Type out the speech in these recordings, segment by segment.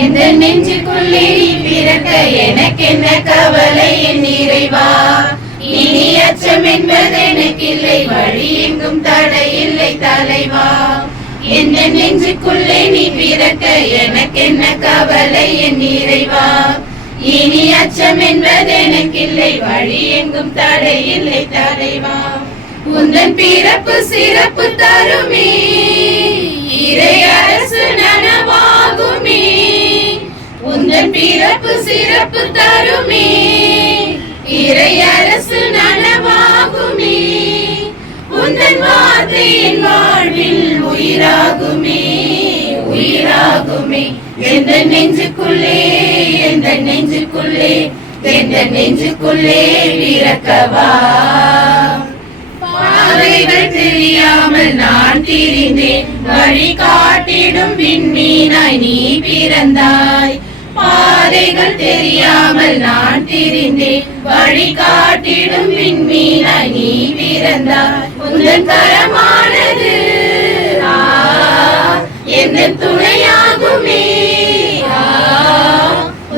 எந்த நெஞ்சுக்குள்ளே பிறக்க எனக்கென்ன கவலை என் இறைவா, இனி அச்சம் என்பது எனக்கில்லை, வழி எங்கும் தடையில்லை தலைவா. எந்த நெஞ்சுக்குள்ளே நீ பிறக்க எனக்கென்ன கவலை என் இறைவா, இனி அச்சம் என்பது எனக்கில்லை, வழி எங்கும் தடையில்லை தலைவா. உந்தன் பிறப்பு சிறப்பு தருமே, இறை அரசு நனவாகுமே. உந்தன் பிறப்பு சிறப்பு தருமே, இறை அரசு நனவாகுமே. உந்தன் வார்த்தை என் வாழ்வில் உயிராகுமே, உயிராகுமே. எந்த நெஞ்சுக்குள்ளே, எந்த நெஞ்சுக்குள்ளே, எந்த நெஞ்சுக்குள்ளே பிறக்கவா. பாதைகள் தெரியாமல் நான் திரிந்தேன், வழி காட்டிடும் விண்மீனாய் நீ பிறந்தாய். பாதைகள் தெரியாமல் நான் திரிந்தேன், வழி காட்டிடும் விண்மீனாய் நீ பிறந்தாய். உந்தன் கரமானது எந்த துணையாகுமே,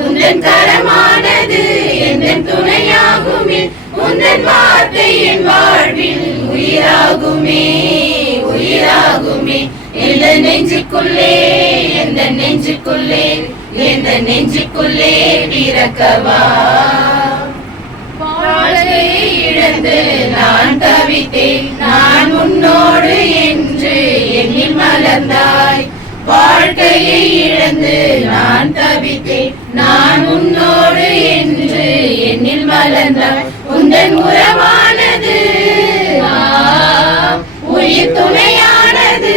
உந்தன் கரமானது எந்த துணையாகுமே. உந்தன் வார்த்தை என் வாழ்வில் உயிராகுமே, உயிராகுமே. எந்த நெஞ்சுக்குள்ளே, எந்த நெஞ்சுக்குள்ளே, எந்த நெஞ்சுக்குள்ளே பிறக்கவா. வாழ்க்கையை இழந்து நான் தவித்தேன், நான் உன்னோடு என்று என்னில் மலர்ந்தாய். வாழ்க்கையை இழந்து நான் தவித்தேன், நான் உன்னோடு என்று என்னில் மலர்ந்தாய். உந்தன் உறவானது உயிர் துணையானது,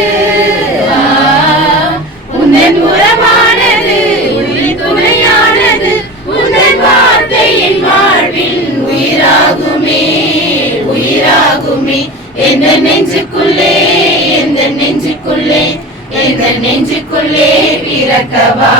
உந்தன் உறவானது உயிர் துணையானது. உந்தன் வார்த்தை என் வாழ்வில் உயிராகுமே, உயிராகுமே. எந்த நெஞ்சுக்குள்ளே, எந்த நெஞ்சுக்குள்ளே, எந்த நெஞ்சுக்குள்ளே பிறக்கவா.